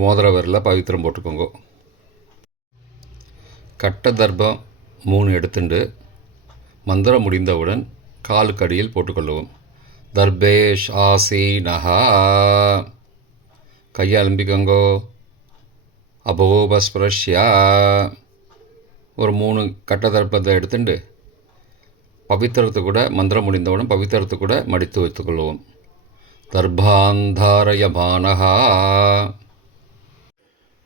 மோதிர விரலில் பவித்திரம் போட்டுக்கோங்க. கட்ட தர்ப்பம் மூணு எடுத்துண்டு மந்திரம் முடிந்தவுடன் காலுக்கு அடியில் போட்டுக்கொள்ளவும். தர்பேஷ் நகா கையை அலம்பிக்கங்கோ அபோபஸ்பிரஷ்யா. ஒரு மூணு கட்ட தர்ப்பத்தை எடுத்துண்டு பவித்திரத்தை கூட மந்திரம் முடிந்தவுடன் பவித்திரத்தை கூட மடித்து வைத்துக்கொள்வோம் தர்பாந்தாரயமானஹா.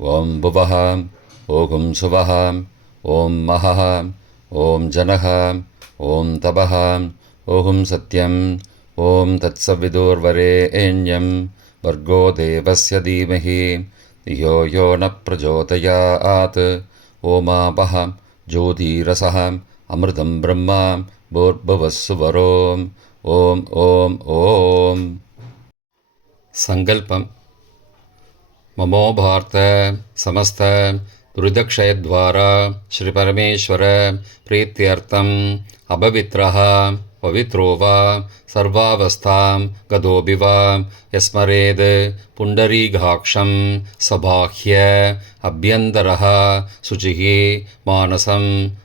ॐ भुवः ॐ सुवः ॐ महः ॐ जनः ॐ तपः ॐ सत्यम् ॐ तत्सविदुर्वरेण्यं भर्गो देवस्य धीमहि धियो यो न प्रचोदयात्। ओमापः ज्योतिरसः अमृतं ब्रह्मा भूर्भुवस्सुवरोम् ॐ सङ्कल्पम् மமோ பார்த்த சமஸ்த துரிதக்ஷயத்வாரா ஸ்ரீபரமேஸ்வர பிரீத்தியர்த்தம் அபவித்ரஹ பவித்ரோ வா சர்வாவஸ்தாம் கதோபி வா யஸ்மரேத் புண்டரீகாட்சம் சபாஹ்ய அபியந்தர சுச்சிகி மானசம்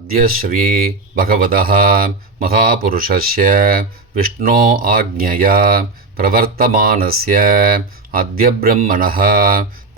अद्य श्री भगवतः महापुरुषस्य विष्णो आज्ञया प्रवर्तमानस्य अद्य ब्रह्मणः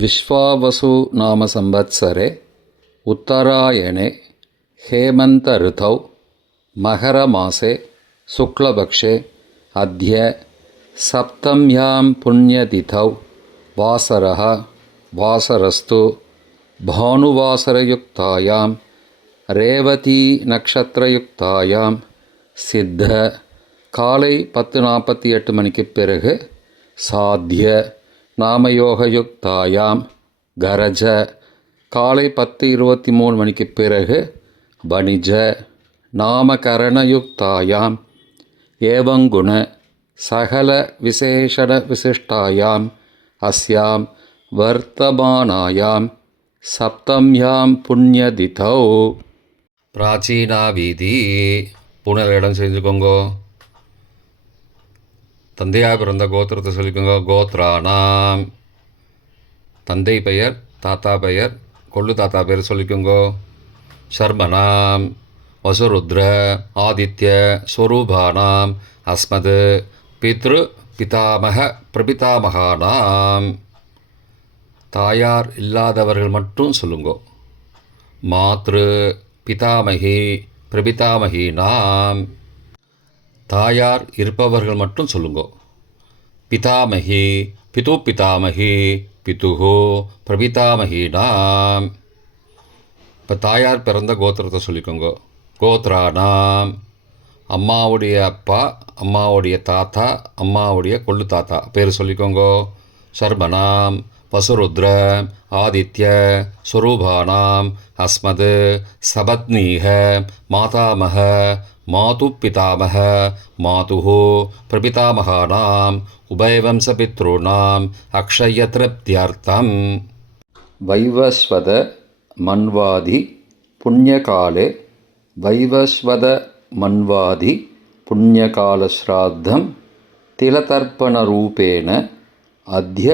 विश्वावसु नाम संवत्सरे उत्तरायणे हेमन्तऋतौ मकरमासे शुक्लपक्षे अद्य सप्तम्यां पुण्यतिथौ वासरः वासरस्तु भानुवासरयुक्तायां ரேவதி சித்த காலை பத்து நாற்பத்தி எட்டு மணிக்கு பிறகு சாத்திய நாமயோகயுக்தாயாம். கரஜ. காலை பத்து இருபத்தி மூணு மணிக்கு பிறகு வணிஜ. நாமகரணயுக்தாயாம். ஏவங்குண. சகல விசேஷண விசிஷ்டாயாம். அஸ்யாம். வர்த்தமானாயாம். சப்தம்யாம் புண்ணியதிதௌ. பிராச்சீனா வீதி பூனல் இடம் செஞ்சுக்கோங்கோ. தந்தையாக பிறந்த கோத்திரத்தை சொல்லிக்கோங்க. கோத்ரானாம். தந்தை பெயர் தாத்தா பெயர் கொள்ளு தாத்தா பெயர் சொல்லிக்கோங்க. சர்மனாம். வசுருத்ர ஆதித்ய ஸ்வரூபானாம். அஸ்மது பித்ரு பிதாமக பிரபிதாமகானாம். தாயார் இல்லாதவர்கள் மட்டும் சொல்லுங்கோ. மாத்ரு பிதாமகி பிரபிதாமகி நாம் தாயார் இருப்பவர்கள் மட்டும் சொல்லுங்கோ. பிதாமகி பிது பிதாமகி பிதுகோ பிரபிதாமகினாம் இப்போ தாயார் பிறந்த கோத்திரத்தை சொல்லிக்கோங்க. கோத்ரானாம் அம்மாவுடைய அப்பா அம்மாவுடைய தாத்தா அம்மாவுடைய கொள்ளு தாத்தா. பேர் சொல்லிக்கோங்க. சர்மனாம் வசுருத்ர ஆதித்ய ஸ்வரூபானாம் அஸ்மது சபத்னீக மாதாமக மாது பிதாமக மாது பிரபிதாமகானாம் உபயவம்சபித்ॄணாம் அக்ஷயத்ருப்தியர்த்தம் வைவஸ்வத மன்வாதி புண்ணியகாலே வைவஸ்வத மன்வாதி புண்ணியகாலஸ்ராத்தம் திலதர்ப்பணரூபேண அத்திய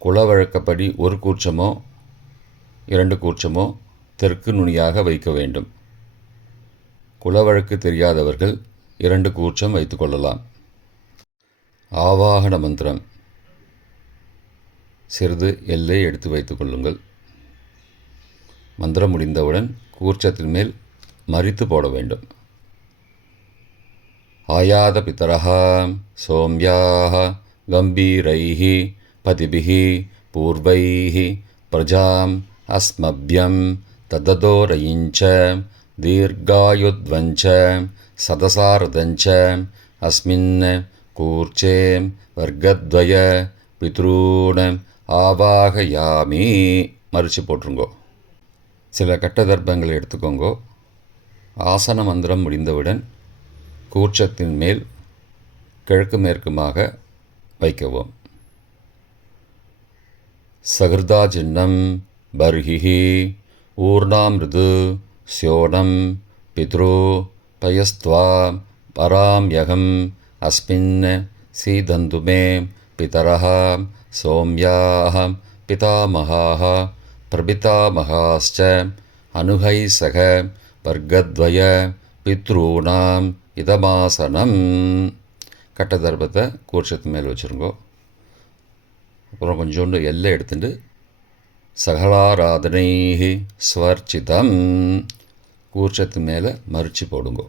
குலவழக்கப்படி ஒரு கூச்சமோ இரண்டு கூச்சமோ தெற்கு நுனியாக வைக்க வேண்டும். குலவழக்கு தெரியாதவர்கள் இரண்டு கூச்சம் வைத்துக்கொள்ளலாம் ஆவாகன மந்திரம். சிறிது எல்லை எடுத்து வைத்துக் கொள்ளுங்கள். மந்திரம் முடிந்தவுடன் கூர்ச்சத்தின் மேல் மறித்து போட வேண்டும். ஆயாத பித்தரः சோம்யாக கம்பீரைஹி பதிபிः பூர்வைः பிரஜாம் அஸ்மபியம் தததோரயிஞ்ச दीर्घायुध्वञ्च सदसारदञ्च अस्मिन् कूर्चे வர்க்கத்வய பித்ரூண ஆவாகயாமி மறித்து போட்டுருங்கோ சில கட்ட தர்ப்பங்களை எடுத்துக்கோங்கோ ஆசன மந்திரம் முடிந்தவுடன் கூர்ச்சத்தின் மேல் கிழக்கு மேற்குமாக வைக்கவும் சகிருதா பர்ஹிஹி ஊர்ணாமிருது ஸ்யோனம் பித்ரு பயஸ்துவா பராம்யகம் அஸ்மின் சீதந்துமே பிதரः சோம்யாः பிதாமகாः பிரபிதாமகாश्च அனுகை சக வர்க்கத்வய பித்ரூணாம் இதமாசனம். கட்டதர்பத்தை கூர்ச்சத்து மேல் வச்சுருங்கோ. அப்புறம் கொஞ்சோண்டு எல்லை எடுத்துட்டு சகலாராதனை ஸ்வர்ச்சிதம் கூர்ச்சத்து மேலே மறிச்சு போடுங்கோ.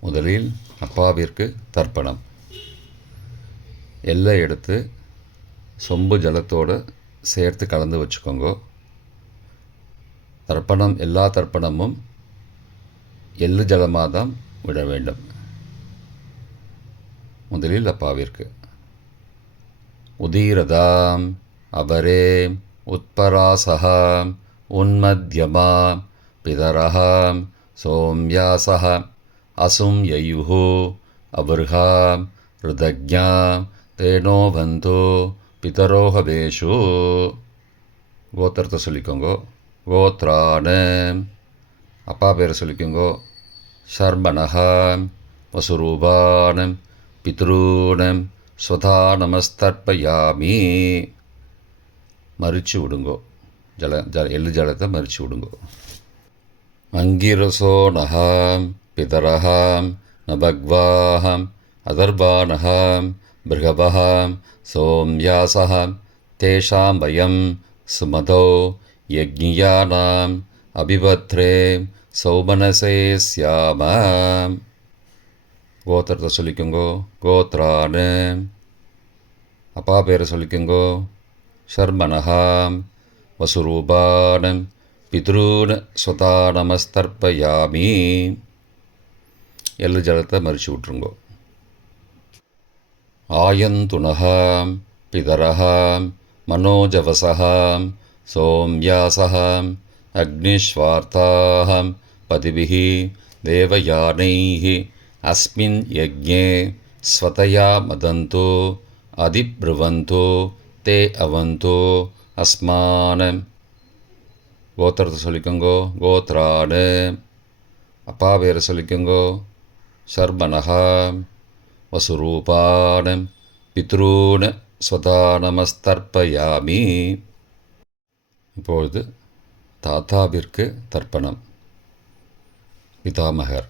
முதலில் அப்பாவிற்கு தர்ப்பணம். எல்லை எடுத்து சொம்பு ஜலத்தோடு சேர்த்து கலந்து வச்சுக்கோங்க. தர்ப்பணம் எல்லா தர்ப்பணமும் எள்ளு ஜலமாக தான் விட வேண்டும். முதலில் அப்பாவிற்கு. உதீரதாம். அவரே உத்பராசா உன்மத்யமா. பிதரः சோம்யாசः அசும் யயுः அவர்ஹா. ருதஜா தேனோ பந்தோ பிதரோகவேஷு கோத்திரத்தை சொல்லிக்கோங்கோ. கோத்ரான. அப்பா பேரை சொல்லிக்கோங்கோ. ஷர்மணஹ வசுரூபானம் பித்ரூனம் ஸ்வதா நமஸ்தர்ப்பயாமி மறிச்சு விடுங்கோ. ஜல ஜல எள்ளு ஜலத்தை மறிச்சு விடுங்கோ. அங்கிரசோ நகாம் பிதரஹாம் நபக்வாஹாம் அதர்பானகாம் பிருகபகாம் சோம்யாசகாம் தேஷாம் பயம் சுமதோ யஜ்ஞியானாம் அபிபத்ரே சௌமனசே சியாமாம் கோத்திரத்தை சொல்லிக்கோங்கோ. கோத்ரானு அப்பா பேரை சொல்லிக்கோங்கோ. ஷர்மனஹா வசுரூபான பித்ரூன் சுதானமஸ்தர்ப்பயாமி. எல்லு ஜலத்தை மறிச்சு விட்ருங்கோ ஆயந்துணகா பிதரஹா மனோஜவசா சோம்யாசா அக்னிஸ்வார்த்தாக பதிபிகி. தேவயானைஹி. अस्मिन् यज्ञे स्वतया मदन्तो अधिब्रुवन्तो ते अवन्तो अस्मान् கோத்திரத்தை சொல்லிக்கோங்கோ கோத்ராடு அப்பா பேரை சொல்லிக்கோங்கோ சர்பனகா வசுரூபான் பித்ரூன் ஸ்வதா நமஸ்தர்ப்பயாமி இப்பொழுது தாத்தாவிற்கு தர்ப்பணம் பிதாமகர்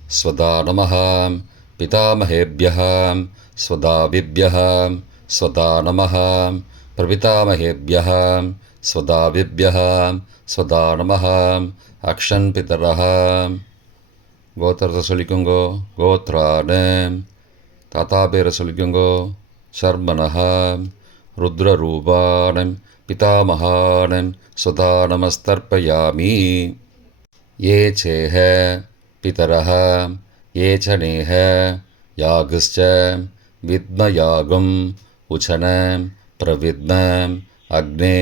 स्वदा नमः पितामहेभ्यः स्वदाविभ्यः स्वदा नमः प्रपितामहेभ्यः स्वदाविभ्यः स्वदा नमः अक्षन् पितरः கோத்திரத்தை சொல்லிக்கோங்கோ கோத்ரான தாத்தா பேரை சொல்லிக்கோங்கோ சர்மனஹா रुद्ररूपानं पितामहानं स्वधा नमस्तर्पयामि ये चेह पितरः ये च नेह यागश्च विद्मयागम् उचन प्रविद्म अग्ने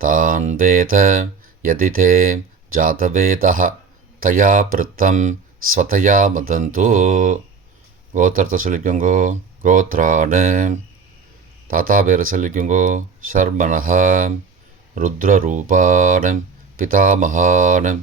तान् वेद यदि ते जातवेदः तया पृत्तं स्वतया मदन्तु கோத்திரத்தை சொல்லிக்கோங்கோ கோத்ரான்னு தாத்தா பேரை சொல்லிக்கோங்கோ சர்மனஹா ருத்ரரூபானம் பிதாமகானம்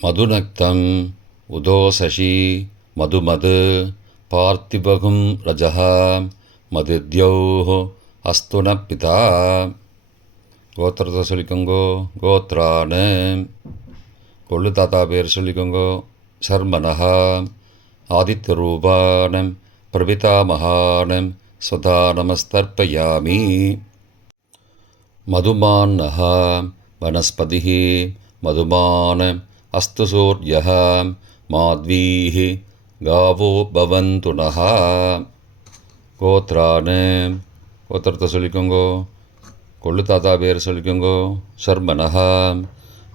மதுநக்தம் உதோசசி மதுமது பார்த்திபகும் ரஜः மதுத்யோः அஸ்து ந பிதா கோத்திரத்தை சொல்லிக்கோங்கோ கோத்ரான்னு கொள்ளு தாத்தா பேர் சொல்லிக்கோங்கோ சர்மனஹா ஆதித்ய ரூபானம் பிரபிதாமகானம் சதா நமஸ்தர்ப்பயாமி மதுமான்னஹா வனஸ்பதி மதுமானம் अस्तु सूर्यः माध्वीः गावो भवन्तु नः கோத்ரான கோத்திரத்தை சொல்லிக்கோங்கோ கொள்ளு தாத்தா பேர் சொல்லிக்கோங்கோ சர்மனஹா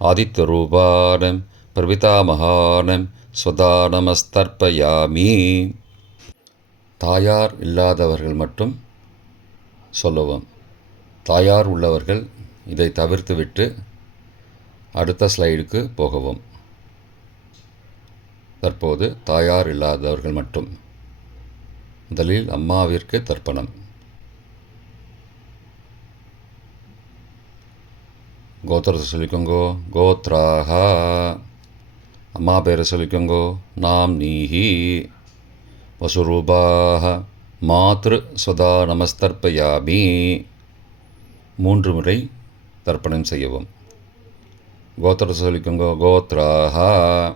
ஆதித்ய ரூபானம் பிரபிதாமகானம் ஸ்வதா நமஸ்தர்ப்பயாமி தாயார் இல்லாதவர்கள் மட்டும் சொல்லவும் தாயார் உள்ளவர்கள் இதை தவிர்த்துவிட்டு அடுத்த ஸ்லைடுக்கு போகவும் தற்போது தாயார் இல்லாதவர்கள் மட்டும். முதலில் அம்மாவிற்கு தர்ப்பணம். கோத்திரத்தை சொல்லிக்கோங்கோ. கோத்ராகா அம்மா பேரை சொல்லிக்கோங்கோ. நாம் நீஹி. வசுரூபாக மாத்ரு சுதா நமஸ்தர்ப்பயாமி. மூன்று முறை தர்ப்பணம் செய்யவும். கோத்திரத்தை சொல்லிக்கோங்கோ. கோத்ராகா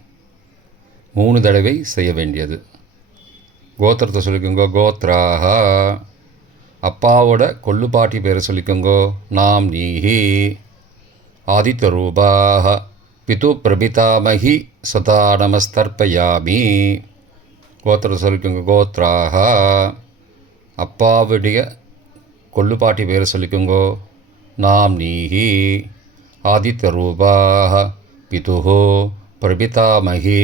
மூணு தடவை செய்ய வேண்டியது. கோத்திரத்தை சொல்லிக்கோங்க கோத்ராக அப்பாவோட கொள்ளு பாட்டி பேரை சொல்லிக்கோங்கோ நாம் நீஹி. ஆதித்த ரூபாக பிது பிரபிதாமகி சதா நமஸ்தர்ப்பயாமி கோத்திரத்தை சொல்லிக்கோங்க கோத்ராக அப்பாவுடைய கொள்ளு பாட்டி பேரை சொல்லிக்கோங்கோ நாம் நீஹி. ஆதித்த ரூபாக பிதுஹோ பிரபிதாமகி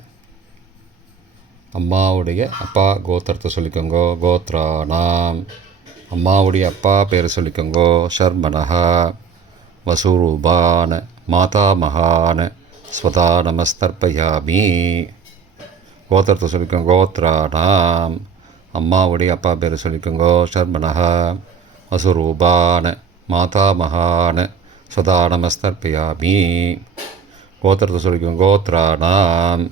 அம்மாவுடைய அப்பா கோத்திரத்தை சொல்லிக்கோங்க. கோத்ரானாம் அம்மாவுடைய அப்பா பேர் சொல்லிக்கோங்கோ. ஷர்மனஹா வசூரூபான மாதாமகான ஸ்வதா நமஸ்தர்பயாமி. கோத்திரத்தை சொல்லிக்கோங்க. கோத்ரானாம் அம்மாவுடைய அப்பா பேர் சொல்லிக்கோங்கோ. ஷர்மனஹா வசுரூபான மாதாமகான ஸ்வதா நமஸ்தர்பயாமி. கோத்திரத்தை சொல்லிக்கோங்க. கோத்ரானாம்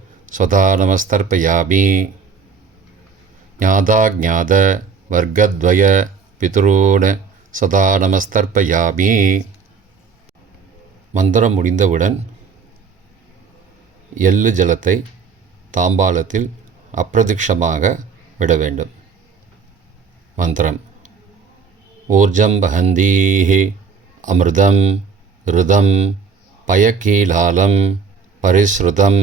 स्वधा नमस्तर्पयामि ज्ञाताज्ञात वर्गद्वय பித்ரூன் சதா நமஸ்தர்ப்பயாமி மந்திரம் முடிந்தவுடன் எள்ளு ஜலத்தை தாம்பாலத்தில் அப்பிரதிக்ஷமாக விட வேண்டும் மந்திரம் ஊர்ஜம் வஹந்தீஹி அமிர்தம் ருதம் பயக்கீலாலம் பரிஸ்ருதம்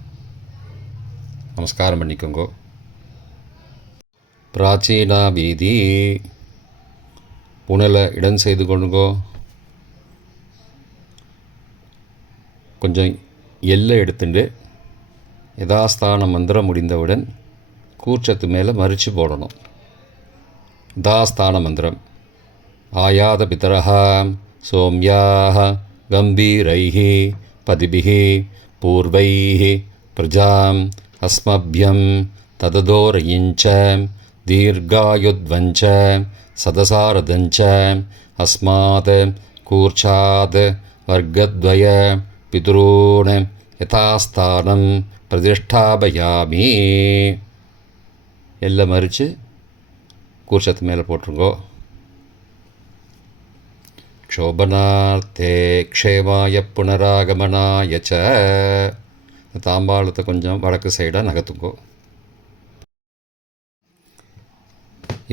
நமஸ்காரம் பண்ணிக்கோங்க. பிராச்சீனா வீதி புனலை இடம் செய்து கொள்ளுங்கோ. கொஞ்சம் எல்லை எடுத்துட்டு யதாஸ்தான மந்திரம் முடிந்தவுடன் கூற்றத்து மேலே மறித்து போடணும். தாஸ்தான மந்திரம். ஆயாத பிதரः சோம்யாக கம்பீரைः பதிபிகி பூர்வைः பிரஜாம் அஸ்மபியம் தததோரயிஞ்ச தீர்காயுத்வஞ்ச சதசாரதஞ்ச அஸ்மாத் கூர்ச்சாத் வர்க்கத்வய பிதுॄன் யதாஸ்தானம் பிரதிஷ்டாபயாமி எல்லாம் மறித்து கூர்ச்சத்து மேலே போட்டுருங்கோ. க்ஷோபனார்த்தே க்ஷேமாய புனராகமனாய ச. தாம்பாளத்தை கொஞ்சம் வடக்கு சைடாக நகர்த்துங்கோ.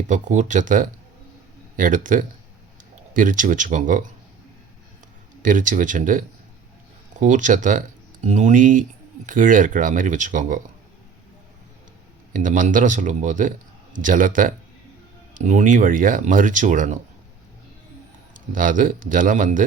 இப்போ கூர்ச்சத்தை எடுத்து பிரித்து வச்சுக்கோங்க. பிரித்து வச்சுட்டு கூர்ச்சத்தை நுனி கீழே இருக்கிற மாதிரி வச்சுக்கோங்க. இந்த மந்திரம் சொல்லும்போது ஜலத்தை நுனி வழியாக மறித்து விடணும். அதாவது ஜலம் வந்து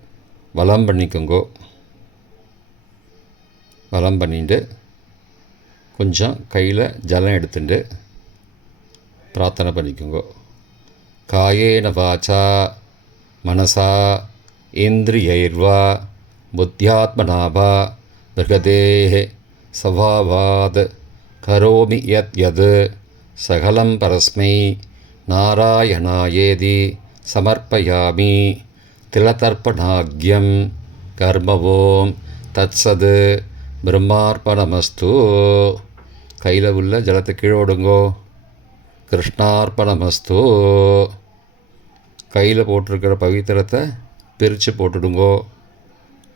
வளம் பண்ணிக்கோங்கோ. வளம் பண்ணிட்டு கொஞ்சம் கையில் ஜலம் எடுத்துட்டு பிரார்த்தனை பண்ணிக்கோங்கோ. காயேன வாச்சா மனசா இந்திரியைர்வா புத்தியாத்மனாவா பிருகதேः சவாவாத் கரோமி யத் யத் சகலம் பரஸ்மை நாராயணாயேதி சமர்ப்பயாமி. திலதர்ப்பணாக்யம் கர்மவோம் தத்சது பிரம்மார்ப்பணமஸ்து கையில் உள்ள ஜலத்தை கீழே விடுங்கோ கிருஷ்ணார்ப்பணமஸ்து கையில் போட்டிருக்கிற பவித்திரத்தை பிரித்து போட்டுடுங்கோ.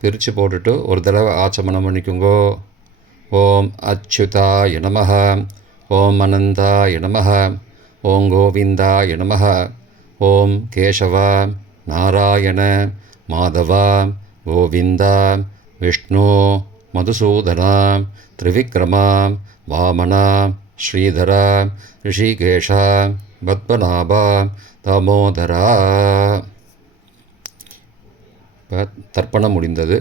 பிரித்து போட்டுட்டு ஒரு தடவை ஆச்சமனம் பண்ணிக்கோங்கோ. ஓம் அச்சுதா நமः ஓம் அனந்தா நமः ஓம் கோவிந்தா நமः ஓம் கேசவா நாராயண மாதவா கோவிந்தா விஷ்ணு மதுசூதனா திரிவிக்ரமா வாமனா ஸ்ரீதரா ரிஷிகேஷா பத்மநாபா தாமோதரா. இப்போ தர்ப்பணம் முடிந்தது.